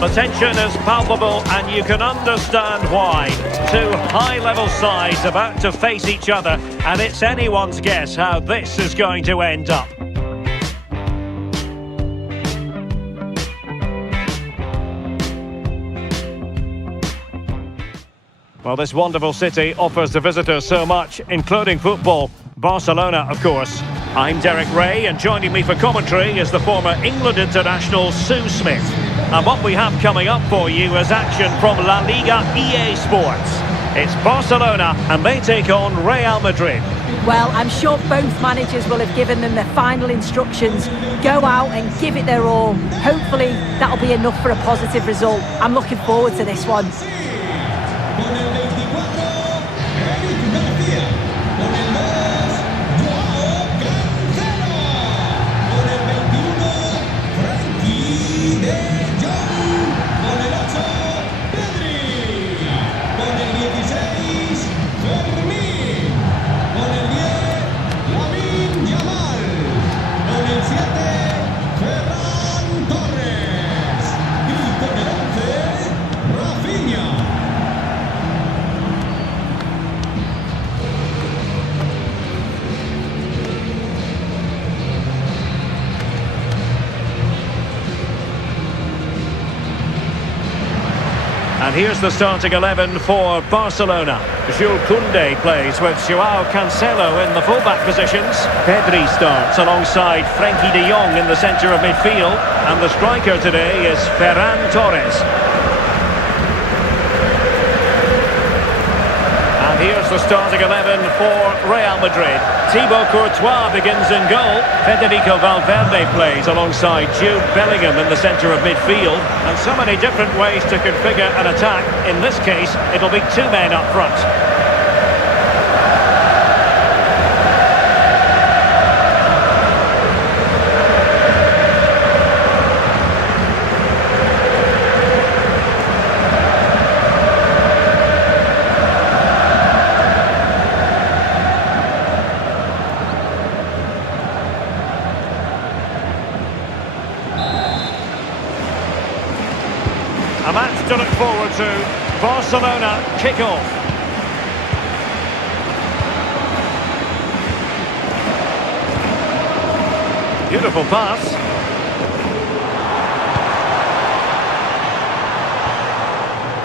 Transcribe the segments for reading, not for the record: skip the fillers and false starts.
The tension is palpable and you can understand why. Two high-level sides about to face each other, and it's anyone's guess how this is going to end up. Well, this wonderful city offers the visitors so much, including football. Barcelona, of course. I'm Derek Ray, and joining me for commentary is the former England international Sue Smith. And what we have coming up for you is action from La Liga EA Sports. It's Barcelona, and they take on Real Madrid. Well, I'm sure both managers will have given them their final instructions. Go out and give it their all. Hopefully, that'll be enough for a positive result. I'm looking forward to this one. And here's the starting 11 for Barcelona. Jules Koundé plays with Joao Cancelo in the fullback positions. Pedri starts alongside Frenkie de Jong in the centre of midfield. And the striker today is Ferran Torres. And here's the starting 11 for Real Madrid. Thibaut Courtois begins in goal. Federico Valverde plays alongside Jude Bellingham in the centre of midfield. And so many different ways to configure an attack. In this case, it'll be two men up front. A match to look forward to. Barcelona kick-off. Beautiful pass.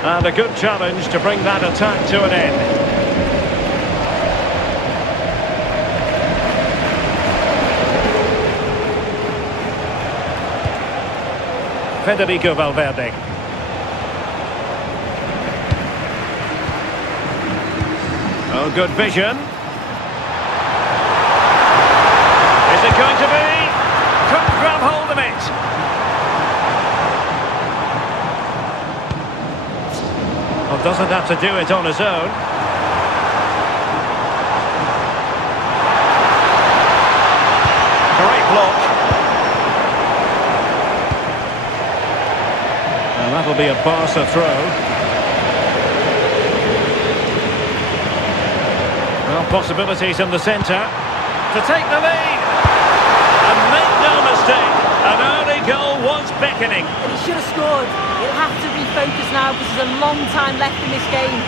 And a good challenge to bring that attack to an end. Federico Valverde. Oh, good vision. Is it going to be? Couldn't grab hold of it. Well, doesn't have to do it on his own. Great block. And that'll be a Barca throw. Well, possibilities in the centre to take the lead. And make no mistake, an early goal was beckoning. And he should have scored. He'll have to refocus now because there's a long time left in this game.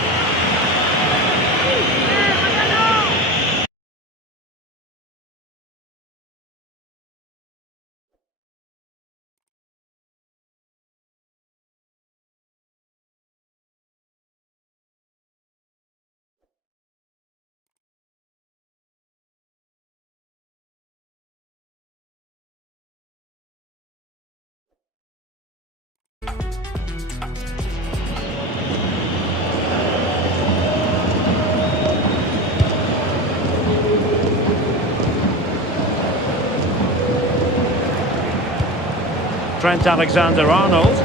Trent Alexander-Arnold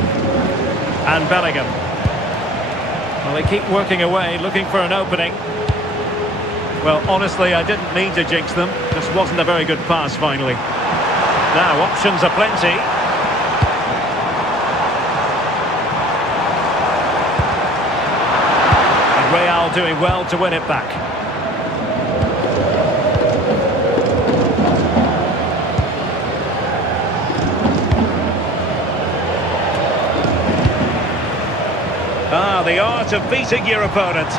and Bellingham. Well, they keep working away, looking for an opening. Well, honestly, I didn't mean to jinx them. Just wasn't a very good pass, finally. Now, options are plenty. And Real doing well to win it back. the art of beating your opponent.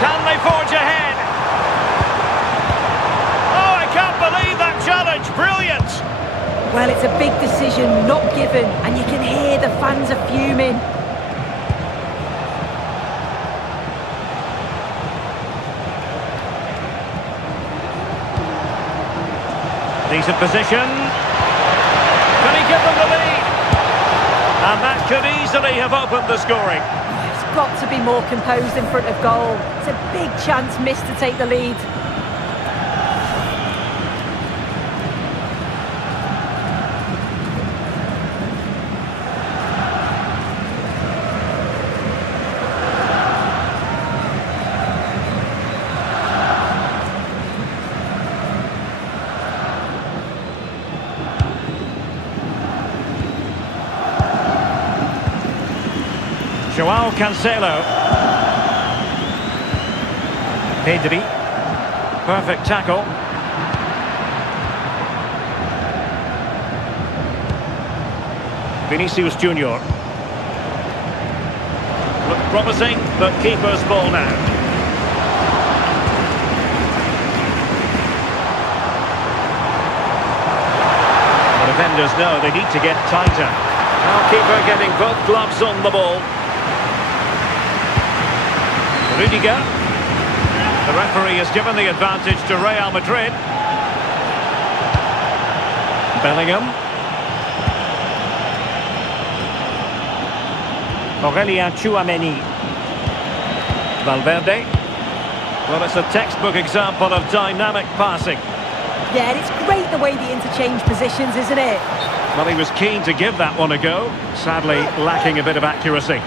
Can they forge ahead? Oh, I can't believe that challenge. Brilliant. Well, it's a big decision, not given, and you can hear the fans are fuming. Decent position. Can he give them the lead? And that could easily have opened the scoring. He's got to be more composed in front of goal. It's a big chance missed to take the lead. Joao Cancelo. Pedri. Perfect tackle. Vinícius Jr. Look promising, but keeper's ball now. The defenders know they need to get tighter. Now keeper getting both gloves on the ball. Rudiger. The referee has given the advantage to Real Madrid. Bellingham. Aurélien Tchouameni. Valverde. Well, it's a textbook example of dynamic passing. Yeah, and it's great the way they interchange positions, isn't it? Well, he was keen to give that one a go. Sadly, lacking a bit of accuracy.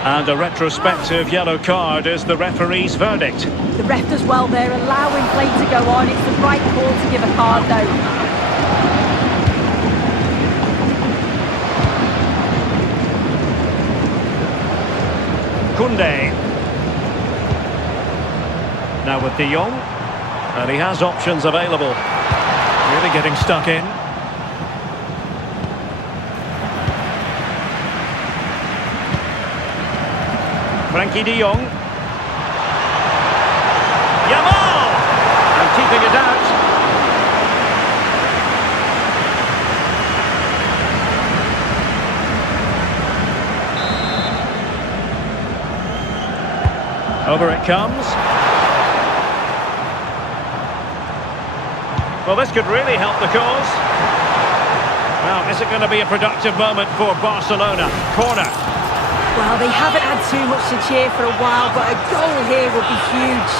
And a retrospective yellow card is the referee's verdict. The ref does well there, allowing play to go on. It's the right call to give a card, though. Koundé. Now with De Jong. And he has options available. Really getting stuck in. Frankie De Jong. Yamal! And keeping it out. Over it comes. Well, this could really help the cause. Now, is it going to be a productive moment for Barcelona? Corner. Well, they haven't had too much to cheer for a while, but a goal here would be huge.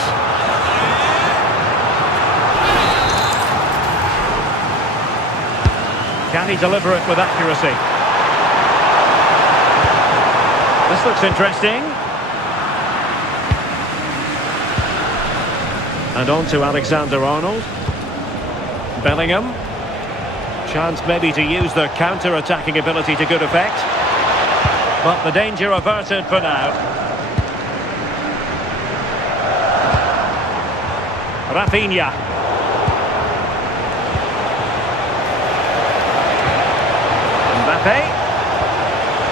Can he deliver it with accuracy? This looks interesting. And on to Alexander-Arnold. Bellingham. Chance maybe to use their counter-attacking ability to good effect. But the danger averted for now. Rafinha. Mbappé.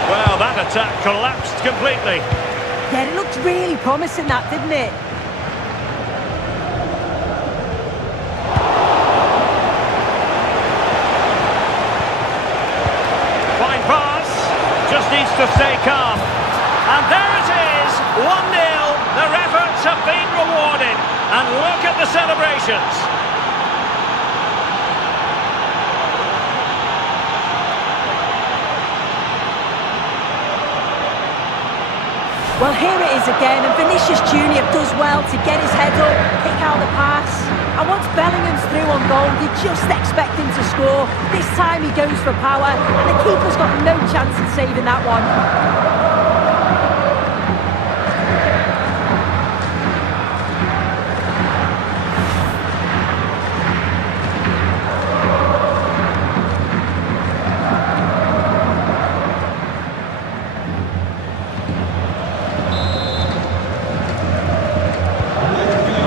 Well, that attack collapsed completely. Yeah, it looked really promising, that, didn't it? Fine pass. Just needs to stay calm. And there it is, 1-0. Their efforts have been rewarded. And look at the celebrations. Well, here it is again, and Vinícius Jr does well to get his head up, pick out the pass. And once Bellingham's through on goal, you just expect him to score. This time he goes for power, and the keeper's got no chance in saving that one.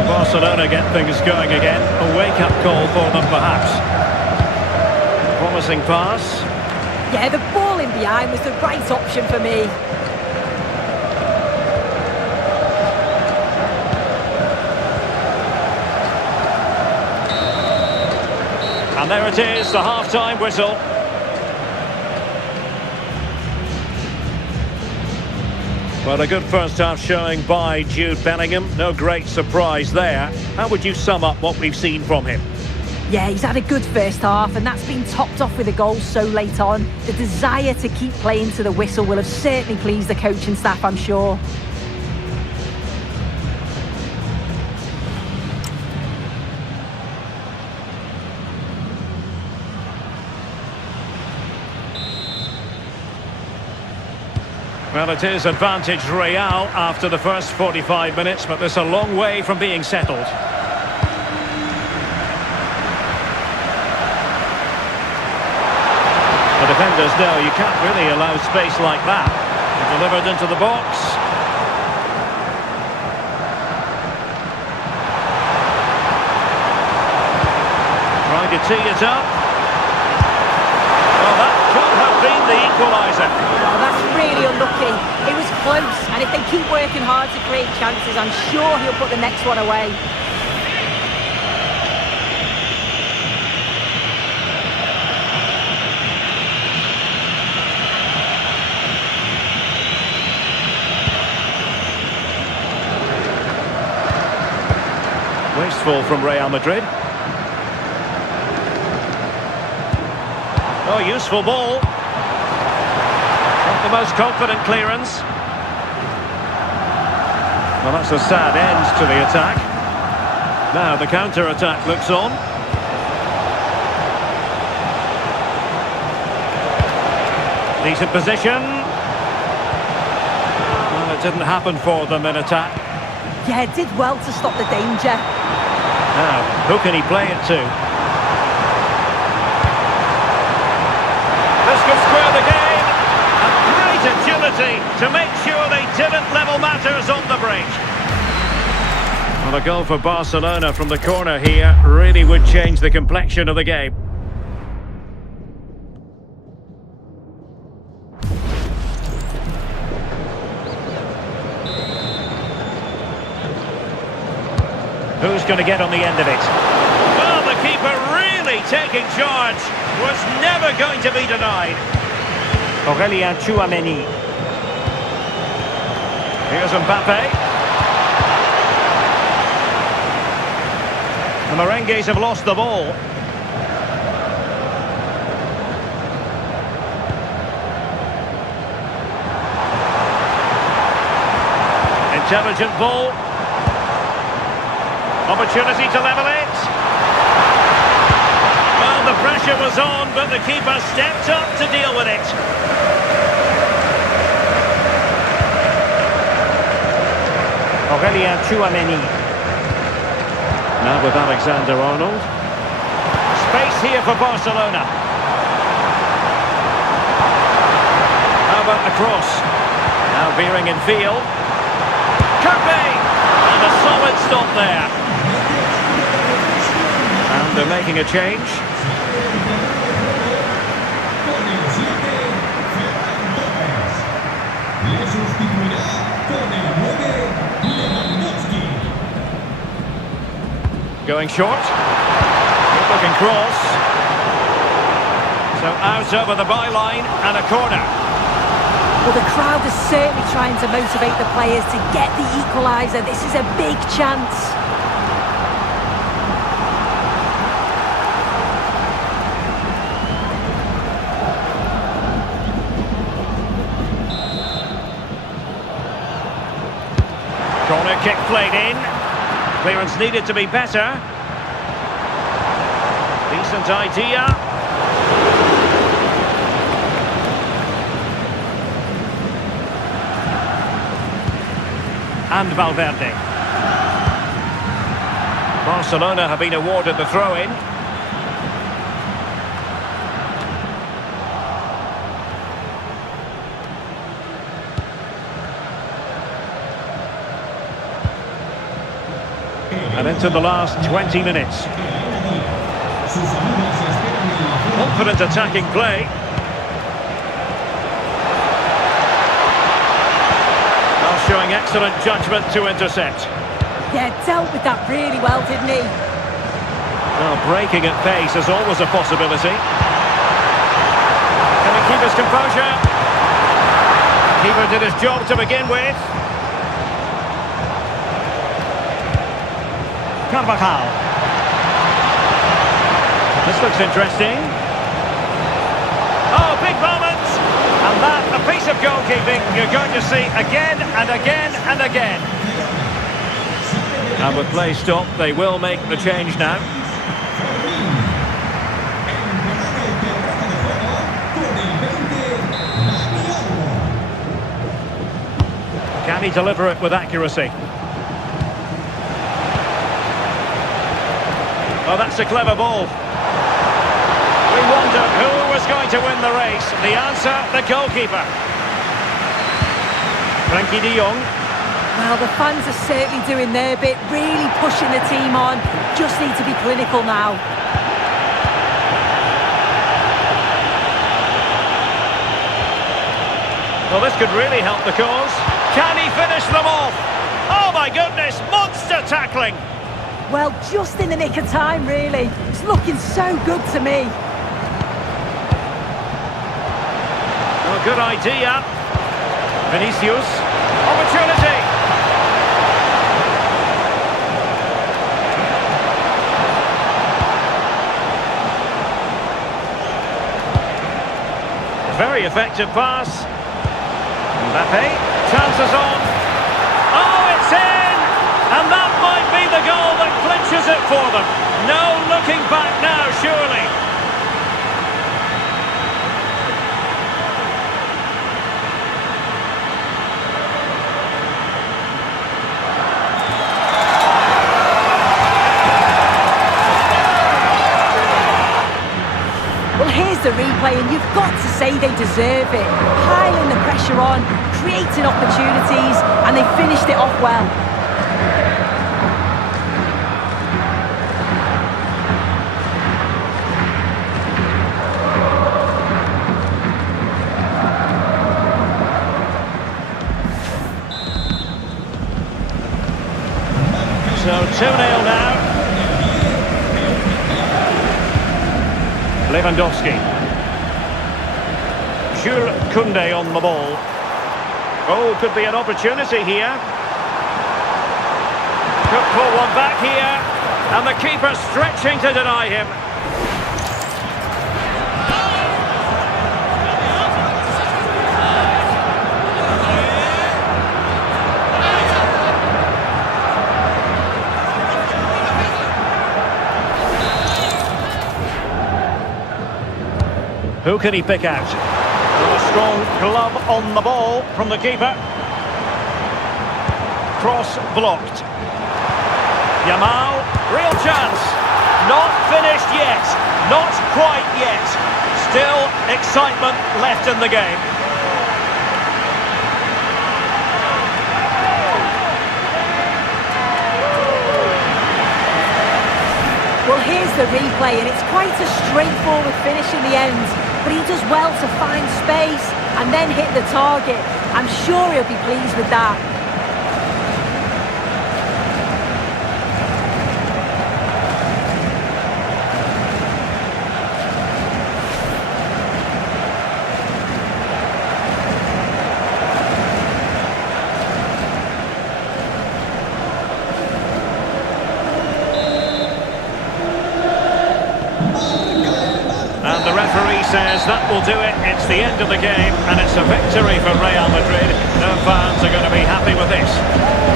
Barcelona get things going again. A wake-up call for them, perhaps. Promising pass. Yeah, the ball in behind was the right option for me. And there it is, the half-time whistle. Well, a good first-half showing by Jude Bellingham. No great surprise there. How would you sum up what we've seen from him? Yeah, he's had a good first half, and that's been topped off with a goal so late on. The desire to keep playing to the whistle will have certainly pleased the coaching staff, I'm sure. Well, it is advantage Real after the first 45 minutes, but there's a long way from being settled. The defenders know you can't really allow space like that. Delivered into the box. Trying to tee it up. Well, that could have been the equaliser. Oh, that's really unlucky. It was close, and if they keep working hard to create chances, I'm sure he'll put the next one away. Wasteful from Real Madrid. Oh, useful ball. Not the most confident clearance. Well, that's a sad end to the attack. Now the counter-attack looks on. Decent position. Well, it didn't happen for them in attack. Yeah, did well to stop the danger. Now, who can he play it to? This could square the game. And great agility to make sure they didn't level matters on the break. Well, a goal for Barcelona from the corner here really would change the complexion of the game. Who's going to get on the end of it? Well, the keeper really taking charge. Was never going to be denied. Aurélien Tchouameni. Here's Mbappé. The Merengues have lost the ball. Intelligent ball. Opportunity to level it. Well, the pressure was on, but the keeper stepped up to deal with it. Aurélien Tchouameni. Now with Alexander-Arnold. Space here for Barcelona. How about the cross? Now veering in field. Mbappé! And a solid stop there. And they're making a change. Going short. Good looking cross. So out over the byline and a corner. Well, the crowd is certainly trying to motivate the players to get the equaliser. This is a big chance. Corner kick played in. Clearance needed to be better. Decent idea. And Valverde. Barcelona have been awarded the throw-in. And into the last 20 minutes. Confident attacking play. Well, showing excellent judgment to intercept. Yeah, dealt with that really well, didn't he? Well, breaking at pace is always a possibility. Can he keep his composure? Keeper did his job to begin with. Carvajal. This looks interesting. Oh, big moment! And that, a piece of goalkeeping you're going to see again and again and again. And with play stopped, they will make the change now. Can he deliver it with accuracy? Oh, that's a clever ball. We wonder who was going to win the race. The answer, the goalkeeper. Frankie de Jong. Well, the fans are certainly doing their bit, really pushing the team on. Just need to be clinical now. Well, this could really help the cause. Can he finish them off? Oh my goodness, monster tackling! Well, just in the nick of time, really. It's looking so good to me. Well, good idea. Vinícius. Opportunity! Very effective pass. Mbappé, chances on. Oh, it's in! And that might be the goal that clinches it for them. No looking back now, surely. Well, here's the replay, and you've got to say they deserve it. Piling the pressure on, creating opportunities, and they finished it off well. So 2-0 now. Lewandowski. Jules Koundé on the ball. Oh, could be an opportunity here. Could pull one back here. And the keeper stretching to deny him. Who can he pick out? Well, a strong glove on the ball from the keeper. Cross blocked. Yamal, real chance. Not finished yet. Not quite yet. Still excitement left in the game. Well, here's the replay, and it's quite a straightforward finish in the end. But he does well to find space and then hit the target. I'm sure he'll be pleased with that. And the referee says that will do it. It's the end of the game, and it's a victory for Real Madrid. Their fans are going to be happy with this.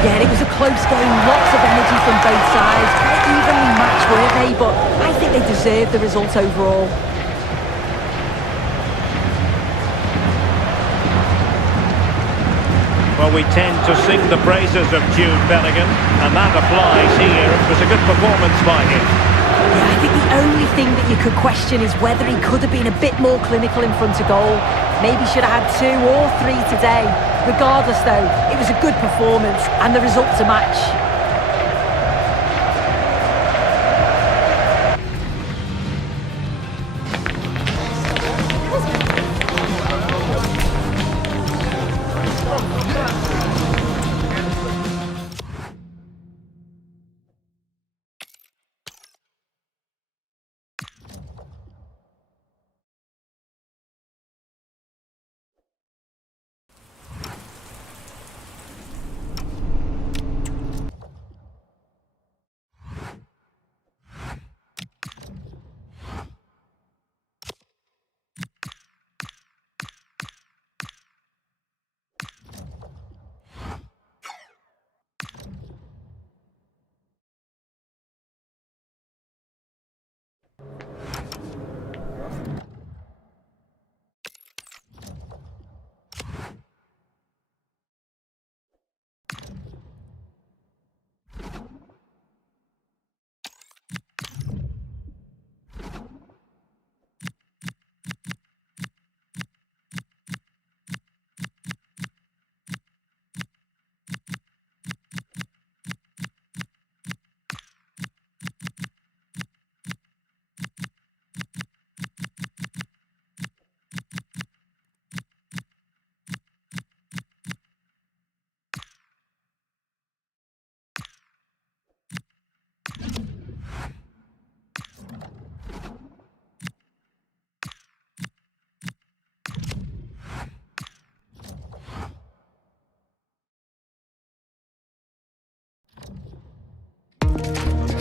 Yeah, it was a close game, lots of energy from both sides. Quite evenly matched, weren't they? But I think they deserve the result overall. Well, we tend to sing the praises of Jude Bellingham, and that applies here. It was a good performance by him. Yeah, I think the only thing that you could question is whether he could have been a bit more clinical in front of goal. Maybe should have had 2 or 3 today. Regardless, though, it was a good performance and the result to match.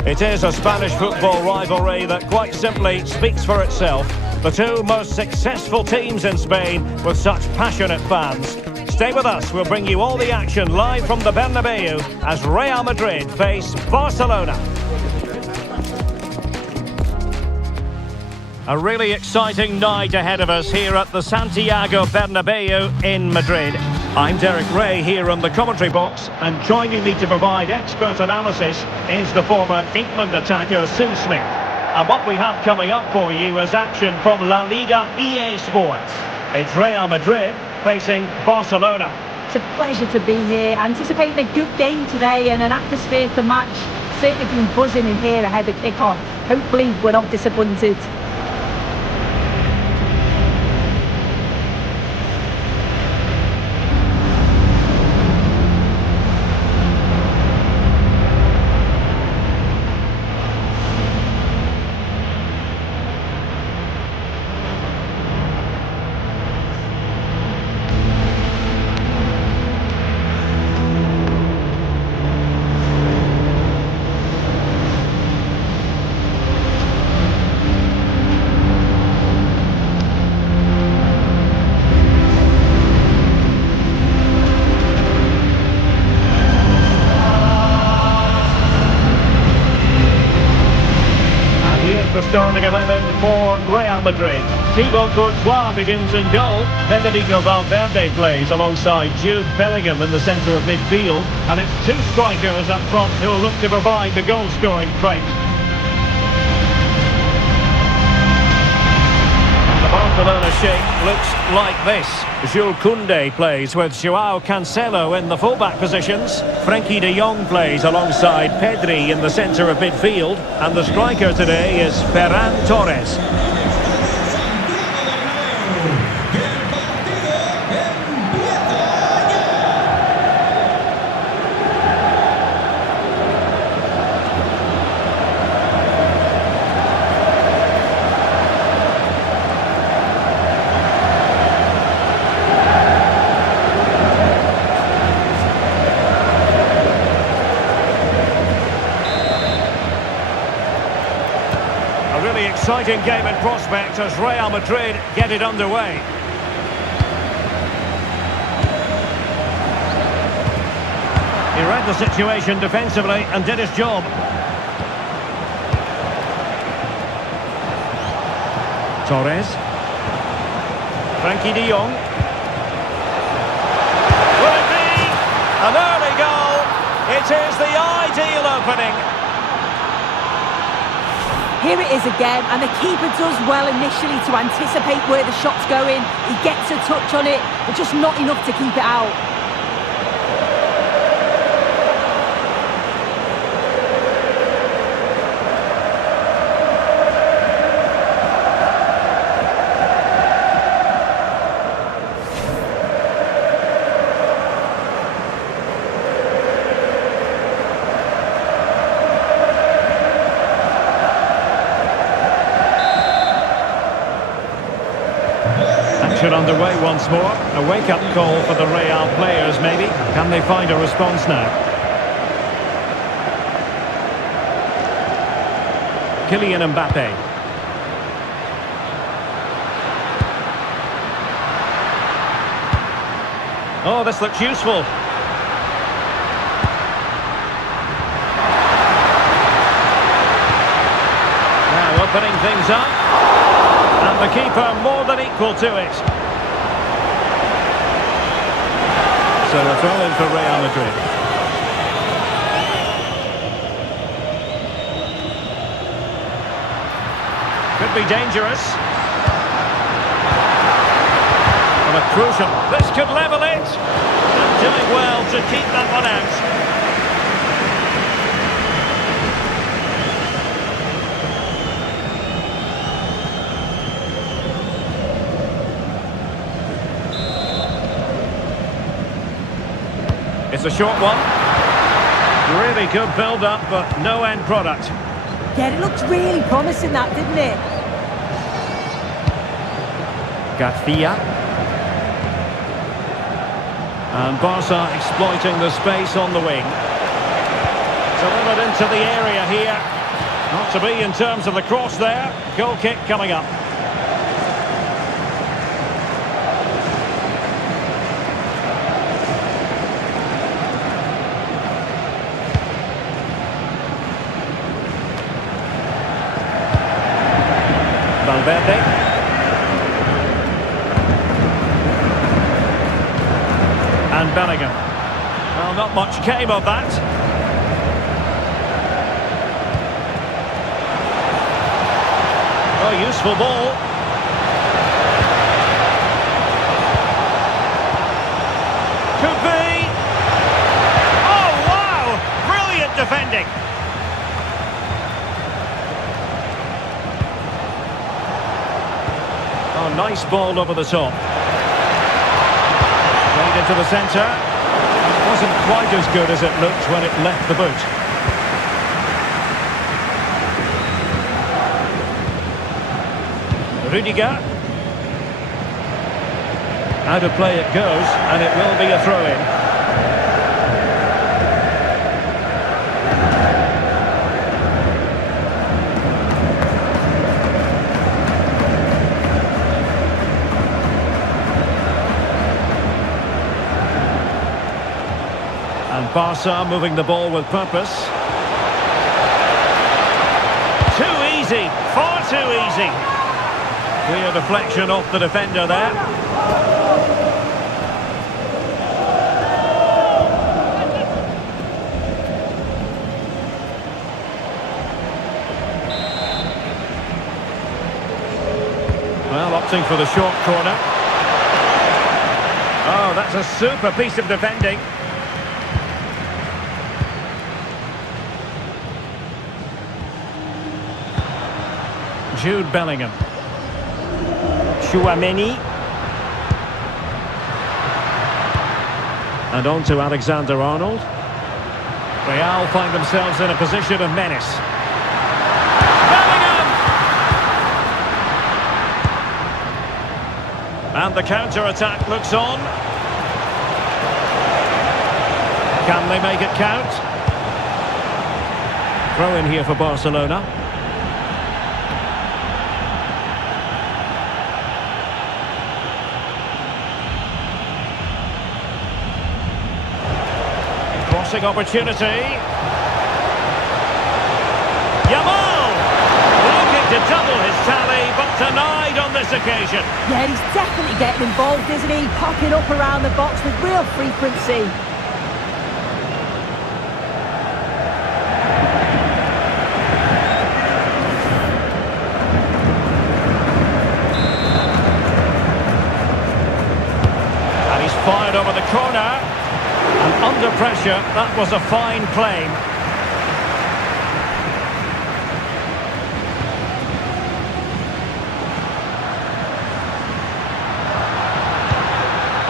It is a Spanish football rivalry that quite simply speaks for itself. The two most successful teams in Spain with such passionate fans. Stay with us, we'll bring you all the action live from the Bernabeu as Real Madrid face Barcelona. A really exciting night ahead of us here at the Santiago Bernabeu in Madrid. I'm Derek Ray here on the commentary box, and joining me to provide expert analysis is the former England attacker Sue Smith. And what we have coming up for you is action from La Liga EA Sports. It's Real Madrid facing Barcelona. It's a pleasure to be here, anticipating a good game today and an atmosphere to match. Certainly been buzzing in here ahead of kick-off. Hopefully we're not disappointed. The starting 11 for Real Madrid. Thibaut Courtois begins in goal. Federico Valverde plays alongside Jude Bellingham in the centre of midfield. And it's two strikers up front who will look to provide the goal-scoring trait. The Barcelona shape looks like this. Jules Koundé plays with Joao Cancelo in the fullback positions. Frenkie de Jong plays alongside Pedri in the centre of midfield. And the striker today is Ferran Torres. Exciting game in prospect as Real Madrid get it underway. He read the situation defensively and did his job. Torres. Frenkie de Jong. Will it be an early goal? It is the ideal opening. Here it is again, and the keeper does well initially to anticipate where the shot's going. He gets a touch on it, but just not enough to keep it out. Underway once more. A wake-up call for the Real players, maybe. Can they find a response now? Kylian Mbappé. Oh, this looks useful. Now opening things up. And the keeper more than equal to it. So a throw in for Real Madrid. Could be dangerous. And a crucial. This could level it. And doing well to keep that one out. It's a short one. Really good build-up, but no end product. Yeah, it looked really promising, that, didn't it? Garcia. And Barca exploiting the space on the wing. Delivered into the area here. Not to be in terms of the cross there. Goal kick coming up. Valverde. And Bellingham. Well, not much came of that. Oh, useful ball. Could be. Oh, wow! Brilliant defending. Oh, nice ball over the top. Played into the centre. Wasn't quite as good as it looked when it left the boot. Rudiger. Out of play it goes, and it will be a throw-in. And Barca moving the ball with purpose. Too easy, far too easy. Clear deflection off the defender there. Well, opting for the short corner. Oh, that's a super piece of defending. Jude Bellingham. Tchouaméni. And on to Alexander-Arnold. Real find themselves in a position of menace. Bellingham! And the counter-attack looks on. Can they make it count? Throw in here for Barcelona. Opportunity. Yamal looking to double his tally, but denied on this occasion. Yeah, he's definitely getting involved, isn't he? Popping up around the box with real frequency. And he's fired over the corner. And under pressure, that was a fine claim.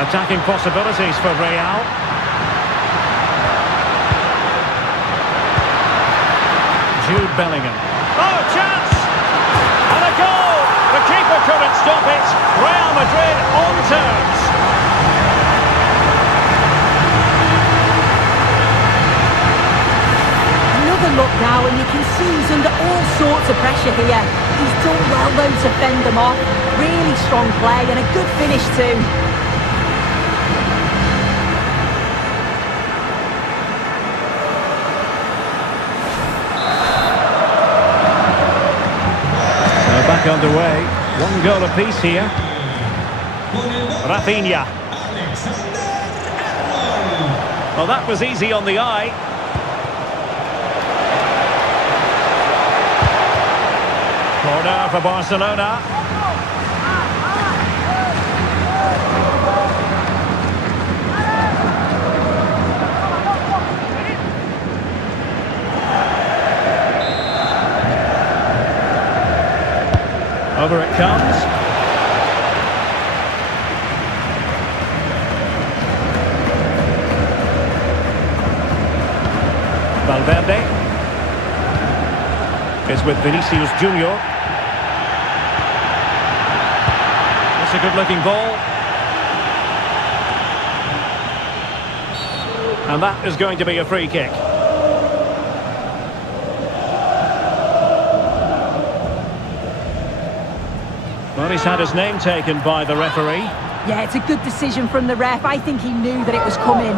Attacking possibilities for Real. Jude Bellingham. Oh, chance! And a goal! The keeper couldn't stop it. Real Madrid on terms. Look now, and you can see he's under all sorts of pressure here. He's done well though to fend them off. Really strong play and a good finish too. So back underway. One goal apiece here. Rafinha. Well, that was easy on the eye. Corner for Barcelona. Over it comes. Valverde is with Vinícius Jr. It's a good-looking ball. And that is going to be a free kick. Well, he's had his name taken by the referee. Yeah, it's a good decision from the ref. I think he knew that it was coming.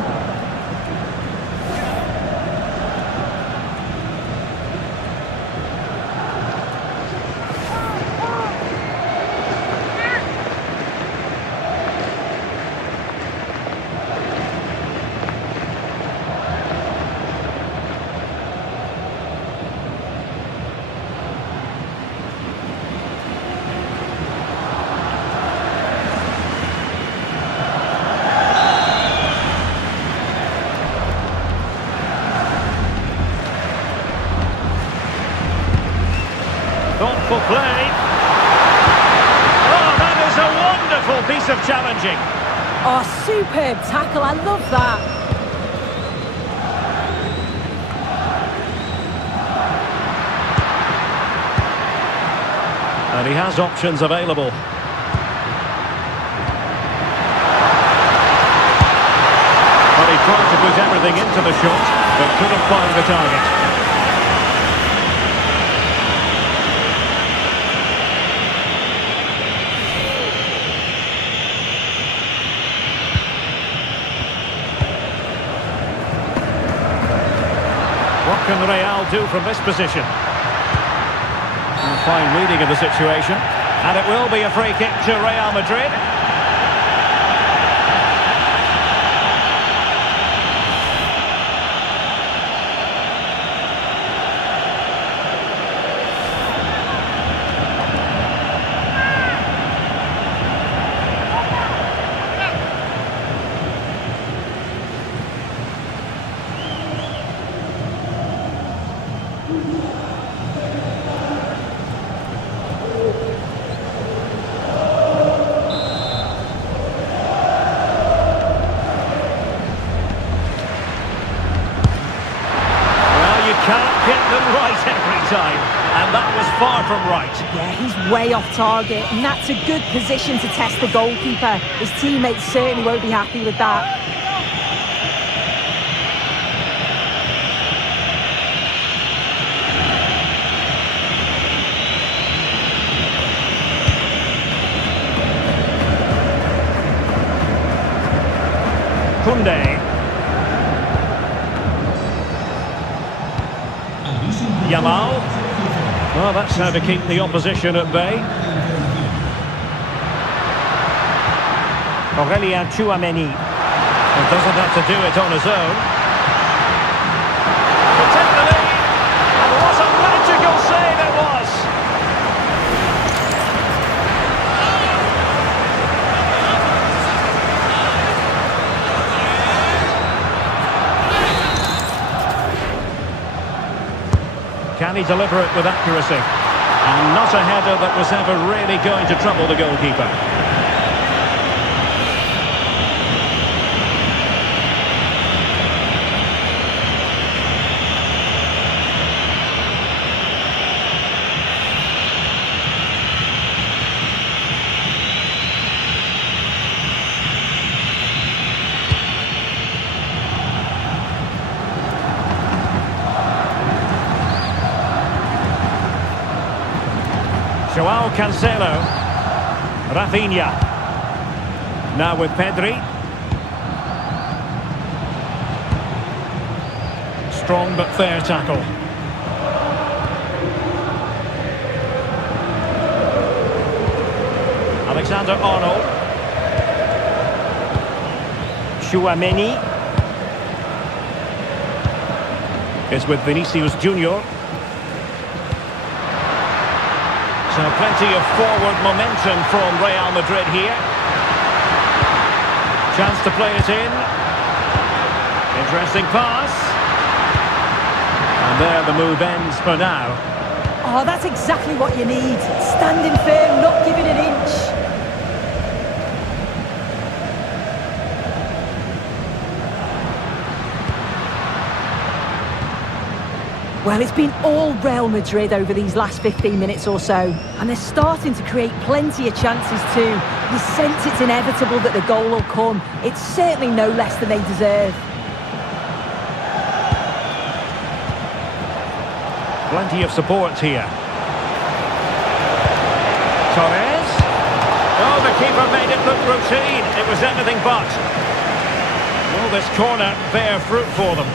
Thoughtful play. Oh, that is a wonderful piece of challenging. Oh, superb tackle. I love that. And he has options available. Well, he tried to put everything into the shot, but couldn't find the target. What can Real do from this position? A fine reading of the situation. And it will be a free kick to Real Madrid. Can't get them right every time, and that was far from right. Yeah, he's way off target, and that's a good position to test the goalkeeper. His teammates certainly won't be happy with that. Koundé. Yamal. Well, that's how to keep the opposition at bay. Tchouameni. And doesn't have to do it on his own. To take the lead. And what a magical save it was. Can he deliver it with accuracy? And not a header that was ever really going to trouble the goalkeeper. Joao Cancelo. Rafinha. Now with Pedri. Strong but fair tackle. Alexander-Arnold. Tchouameni. Is with Vinícius Jr. So plenty of forward momentum from Real Madrid here. Chance to play it in. Interesting pass. And there the move ends for now. Oh, that's exactly what you need. Standing firm, not giving an inch. Well, it's been all Real Madrid over these last 15 minutes or so, and they're starting to create plenty of chances too. You sense it's inevitable that the goal will come. It's certainly no less than they deserve. Plenty of support here. Torres. Oh, the keeper made it look routine. It was anything but. Will this corner bear fruit for them?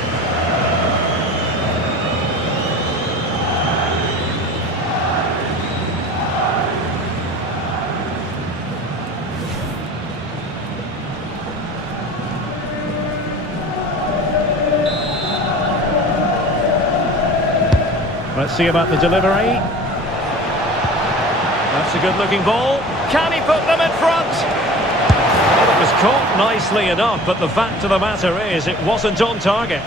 Let's see about the delivery. That's a good-looking ball. Can he put them in front? Well, it was caught nicely enough, but the fact of the matter is it wasn't on target.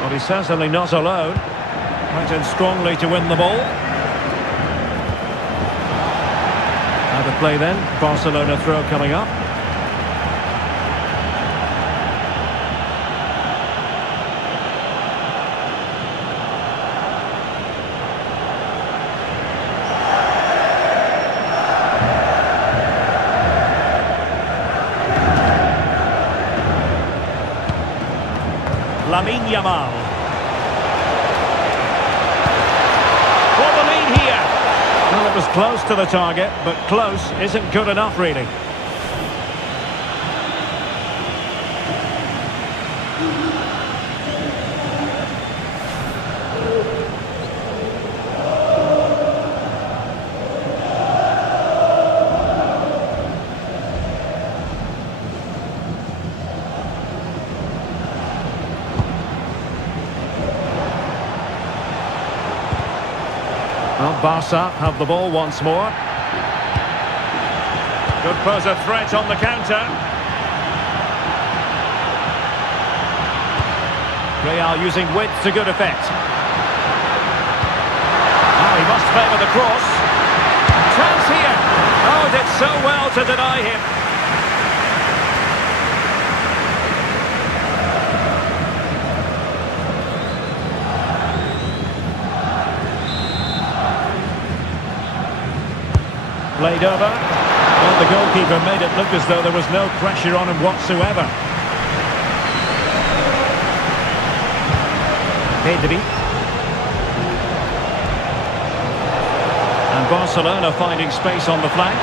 Well, he's certainly not alone. Went in strongly to win the ball. Out of play then. Barcelona throw coming up. Lamine Yamal. For the lead here. Well, it was close to the target, but close isn't good enough, really. Well, Barca have the ball once more. Could pose a threat on the counter. Real using width to good effect. Now he must favour the cross. Chance here. Oh, did so well to deny him. Played over. Well, the goalkeeper made it look as though there was no pressure on him whatsoever. Pedri. And Barcelona finding space on the flank.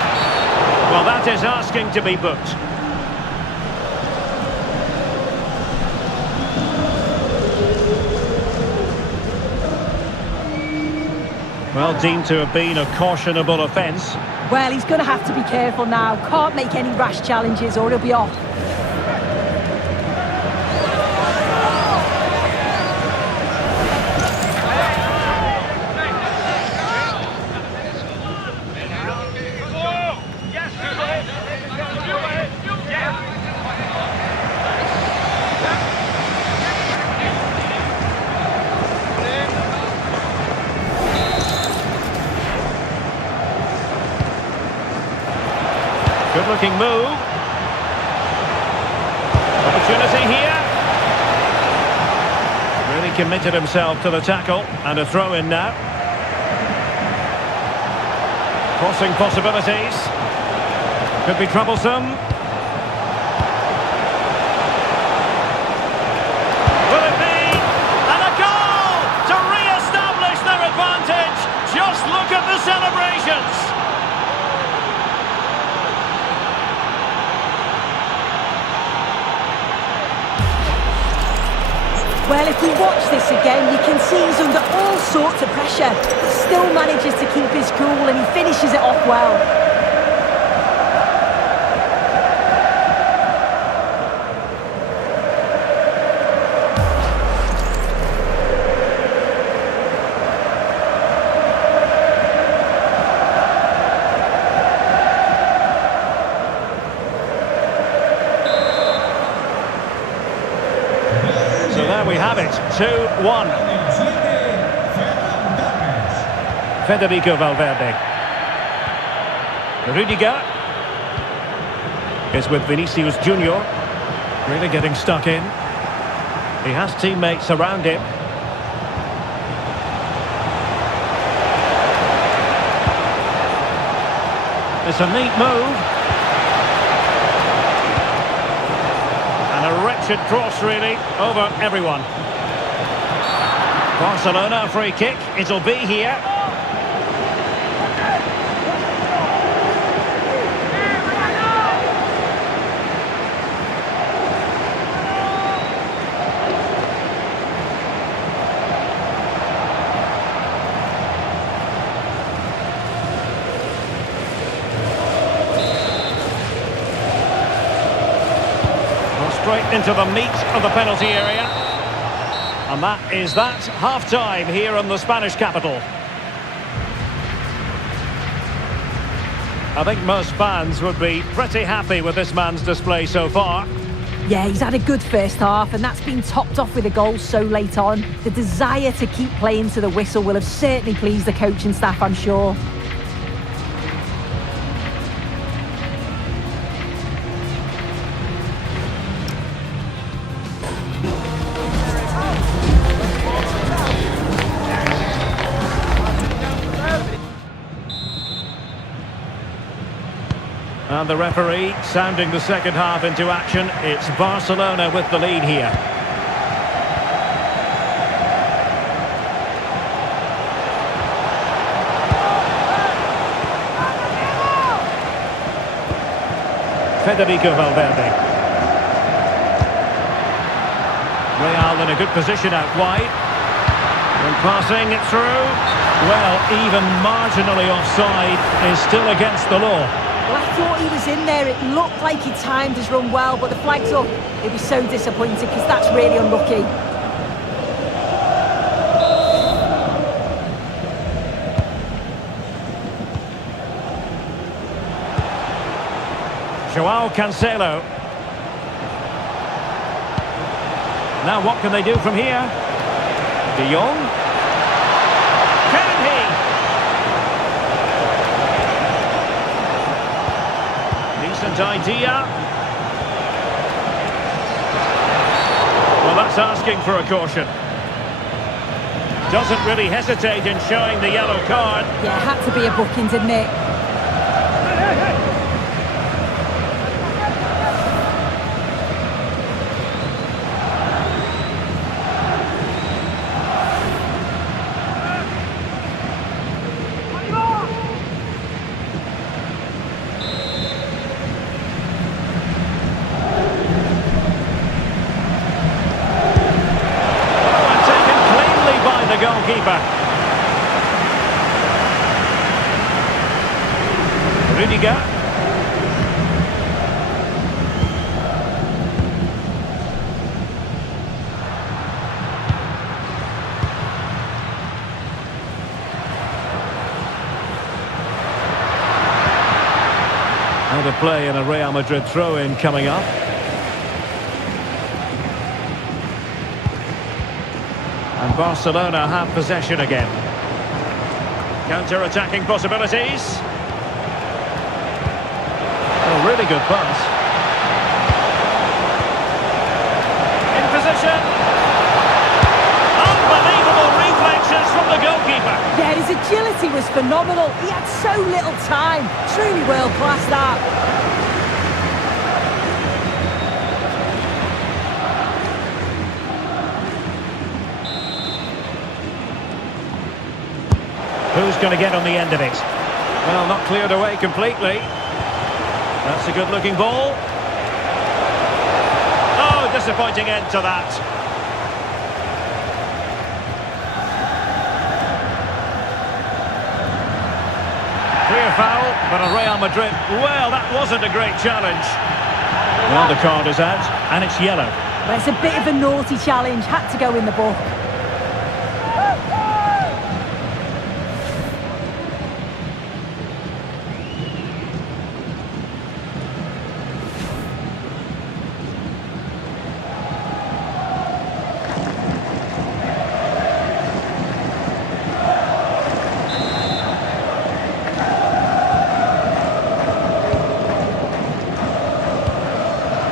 Well, that is asking to be booked. Well, deemed to have been a cautionable offence. Well, he's going to have to be careful now. Can't make any rash challenges or he'll be off. Good-looking move. Opportunity here. Really committed himself to the tackle. And a throw-in now. Crossing possibilities. Could be troublesome. Will it be? And a goal to re-establish their advantage. Just look at the celebrations. Well, if we watch this again, you can see he's under all sorts of pressure. He still manages to keep his cool and he finishes it off well. So there we have it, 2-1. Federico Valverde. Rudiger is with Vinícius Jr. Really getting stuck in. He has teammates around him. It's a neat move. And a wretched cross, really, over everyone. Barcelona, free kick. It'll be here. Straight into the meat of the penalty area. And that is that. Half-time here in the Spanish capital. I think most fans would be pretty happy with this man's display so far. Yeah, he's had a good first half, and that's been topped off with a goal so late on. The desire to keep playing to the whistle will have certainly pleased the coaching staff, I'm sure. And the referee sounding the second half into action. It's Barcelona with the lead here. Federico Valverde. Real in a good position out wide. And passing it through. Well, even marginally offside is still against the law. Well, I thought he was in there. It looked like he timed his run well, but the flag's up. He'll be so disappointed because that's really unlucky. Joao Cancelo. Now what can they do from here? De Jong. Can he? Decent idea. Well, that's asking for a caution. Doesn't really hesitate in showing the yellow card. Yeah, it had to be a booking, didn't it? Goalkeeper. Rudiger. Out of play in a Real Madrid throw-in coming up. And Barcelona have possession again. Counter-attacking possibilities. A really good pass. In position. Unbelievable reflexes from the goalkeeper. Yeah, his agility was phenomenal. He had so little time. Truly world-class, that. Who's going to get on the end of it? Well, not cleared away completely. That's a good-looking ball. Oh, disappointing end to that. Clear foul, but on Real Madrid, well, that wasn't a great challenge. Well, the card is out, and it's yellow. Well, it's a bit of a naughty challenge. Had to go in the book.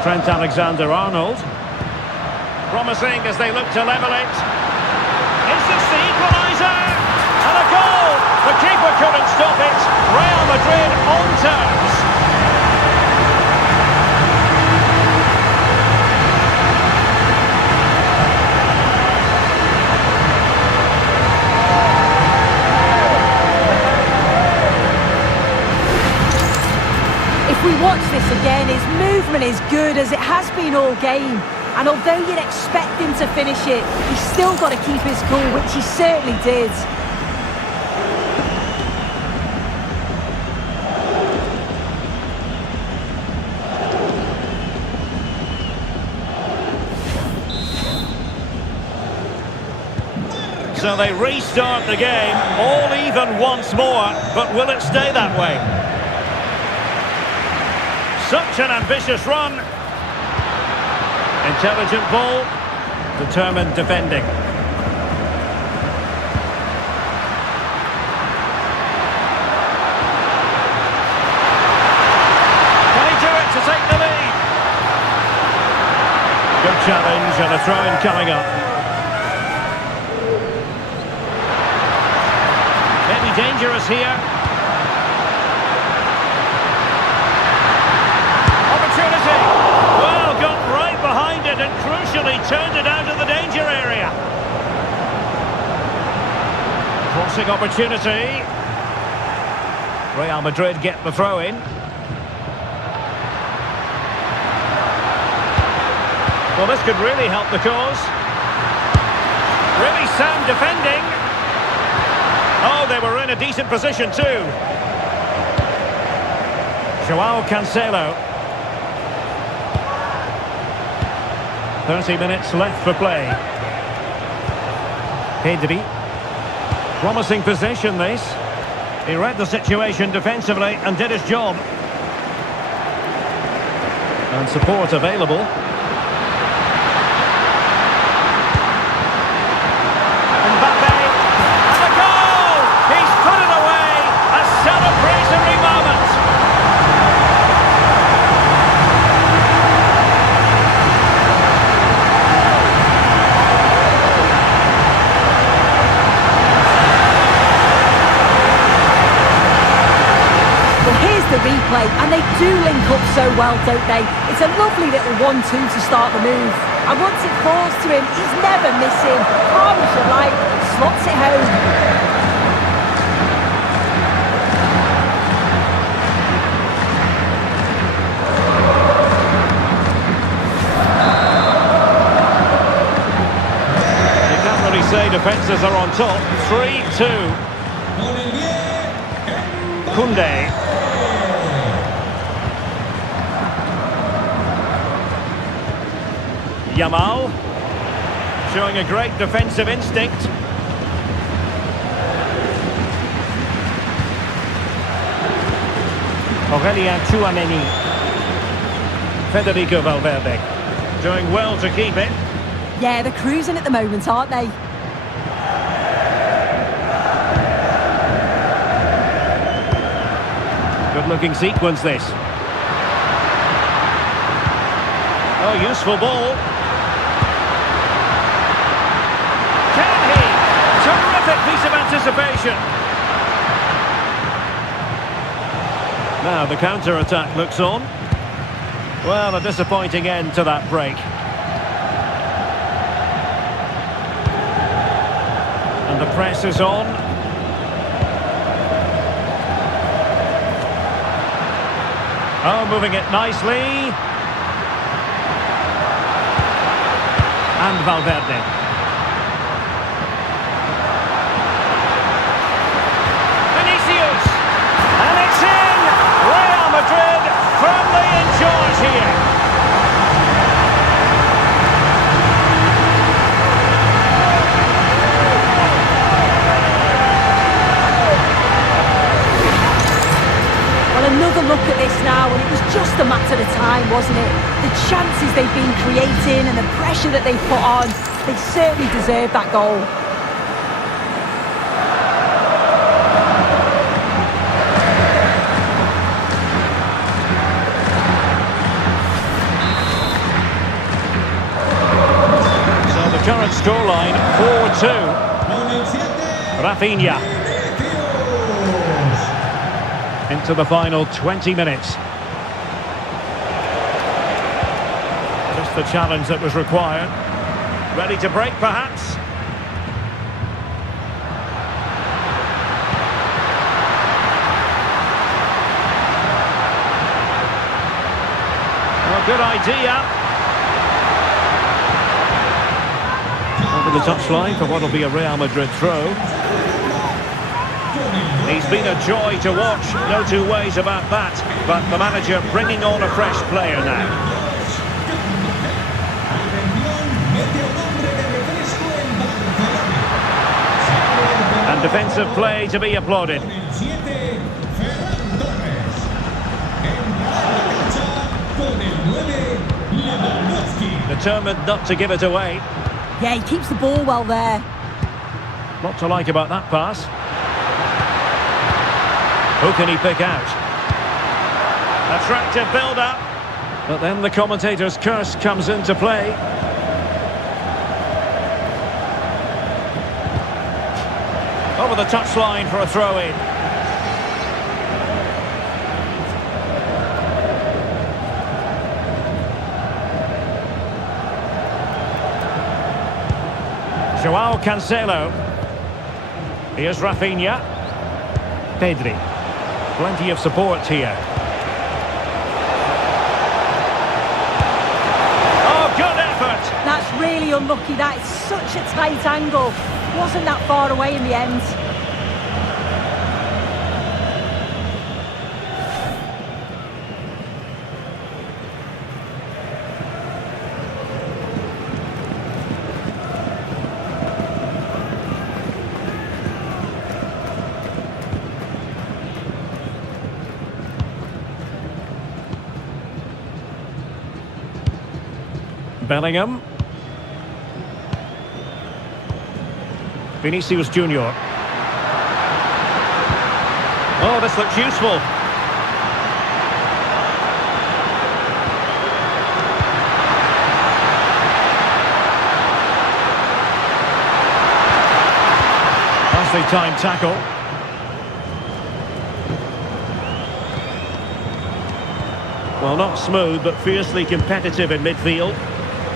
Trent Alexander-Arnold. Promising as they look to level it. Is this the equaliser? And a goal! The keeper couldn't stop it. Real Madrid on returns. If we watch this again, his movement is good as it has been all game. And although you'd expect him to finish it, he's still got to keep his cool, which he certainly did. So they restart the game, all even once more, but will it stay that way? Such an ambitious run. Intelligent ball, determined defending. Can he do it to take the lead? Good challenge and a throw-in coming up. Maybe dangerous here. Opportunity. Well, got right behind it and crucially turned it out of the danger area. Crossing opportunity. Real Madrid get the throw-in. Well, this could really help the cause. Really sound defending. Oh, they were in a decent position too. Joao Cancelo. 30 minutes left for play. Pedri. Promising possession this. He read the situation defensively and did his job. And support available. Mbappé. And a goal! He's put it away. A celebratory moment. The replay, and they do link up so well, don't they? It's a lovely little 1-2 to start the move. And once it falls to him, he's never missing. Calm as you like, slots it home. You can't really say defences are on top. 3-2. Koundé. Yamal, showing a great defensive instinct. Aurélien Tchouameni. Federico Valverde, doing well to keep it. Yeah, they're cruising at the moment, aren't they? Good-looking sequence, this. Oh, useful ball. Terrific piece of anticipation. Now the counter-attack looks on. Well, a disappointing end to that break. And the press is on. Oh, moving it nicely. And Valverde. And it's in! Real Madrid firmly in charge here. Well, another look at this now, and it was just a matter of time, wasn't it? The chances they've been creating and the pressure that they've put on, they certainly deserve that goal. Current scoreline 4-2. Rafinha. into the final 20 minutes. Just the challenge that was required. Ready to break, perhaps? Well, good idea. Over the touchline for what will be a Real Madrid throw. He's been a joy to watch, no two ways about that. But the manager bringing on a fresh player now. And defensive play to be applauded. Determined not to give it away. Yeah, he keeps the ball well there. Lot to like about that pass. Who can he pick out? Attractive build-up. But then the commentator's curse comes into play. Over the touchline for a throw-in. Joao Cancelo. Here's Rafinha. Pedri. Plenty of support here. Oh, good effort! That's really unlucky. That is such a tight angle. Wasn't that far away in the end. Bellingham. Vinícius Jr. Oh, this looks useful. Nicely timed tackle. Well, not smooth, but fiercely competitive in midfield.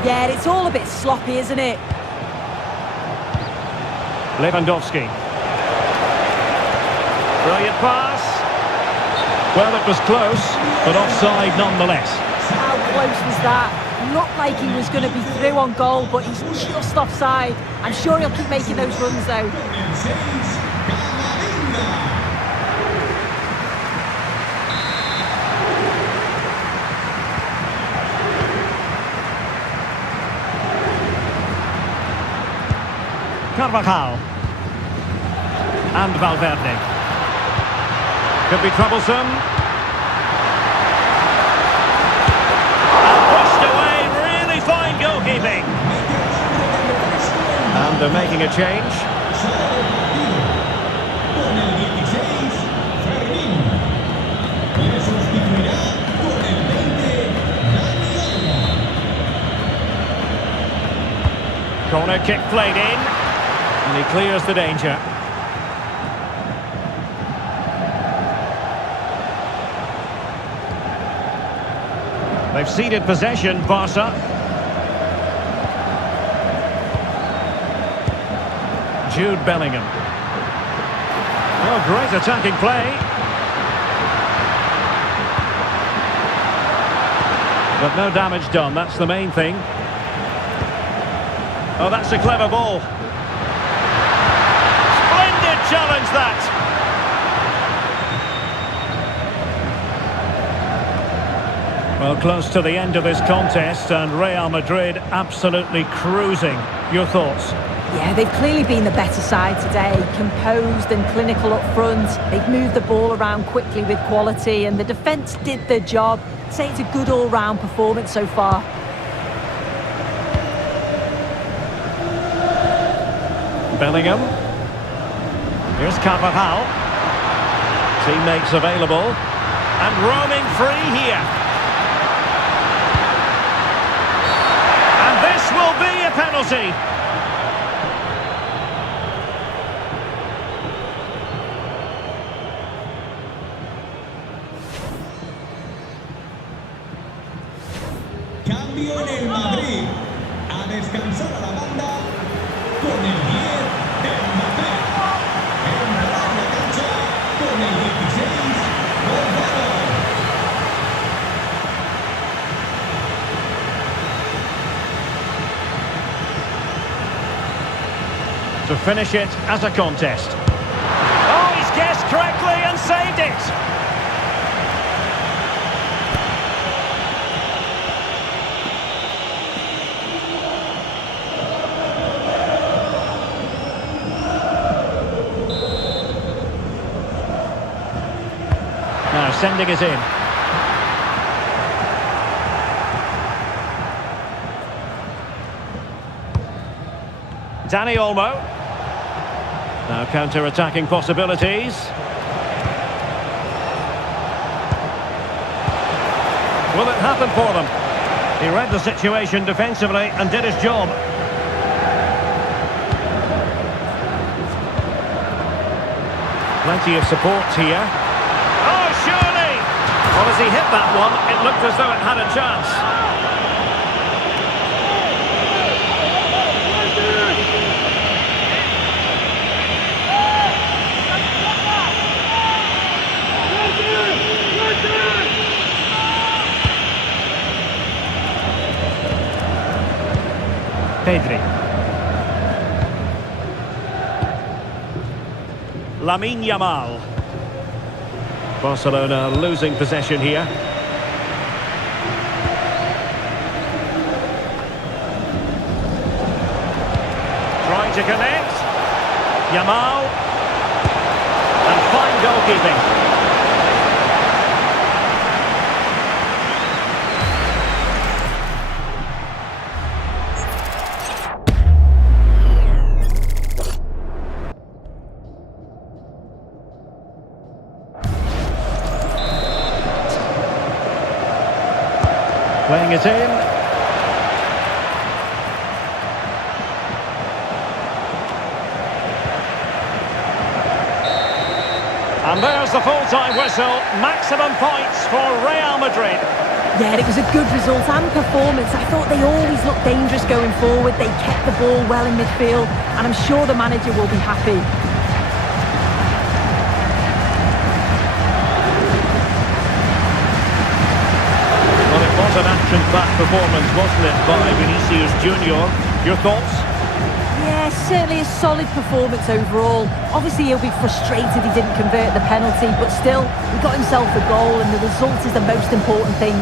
Yeah, it's all a bit sloppy, isn't it? Lewandowski. Brilliant pass. Well, it was close, but offside nonetheless. How close was that? Looked like he was going to be through on goal, but he's just offside. I'm sure he'll keep making those runs, though. Carvajal. And Valverde. Could be troublesome. And pushed away, really fine goalkeeping. And they're making a change. Corner kick played in. And he clears the danger. They've ceded possession, Barca. Jude Bellingham. Oh, great attacking play. But no damage done, that's the main thing. Oh, that's a clever ball. Challenge that. Well, close to the end of this contest and Real Madrid absolutely cruising. Your thoughts? Yeah, they've clearly been the better side today. Composed and clinical up front. They've moved the ball around quickly with quality and the defence did their job. I'd say it's a good all-round performance so far. Bellingham. Here's Carvajal. Teammates available. And roaming free here. And this will be a penalty. sitio en el Madrid. A descansar a la banda con el 10 de Mbappé. Entrará en la cancha con el 16 Courtois. To finish it as a contest. Oh, he's guessed correctly and saved it! Now sending it in. Dani Olmo. Now counter-attacking possibilities. Will it happen for them? He read the situation defensively and did his job. Plenty of support here. Oh, surely! Well, as he hit that one, it looked as though it had a chance. Pedri. Lamine Yamal. Barcelona losing possession here. Trying to connect. Yamal. And fine goalkeeping. Playing it in. And there's the full-time whistle. Maximum points for Real Madrid. Yeah, it was a good result and performance. I thought they always looked dangerous going forward. They kept the ball well in midfield, and I'm sure the manager will be happy. An action-packed performance, wasn't it, by Vinícius Jr? Your thoughts? Yeah, certainly a solid performance overall. Obviously, he'll be frustrated he didn't convert the penalty, but still, he got himself a goal, and the result is the most important thing.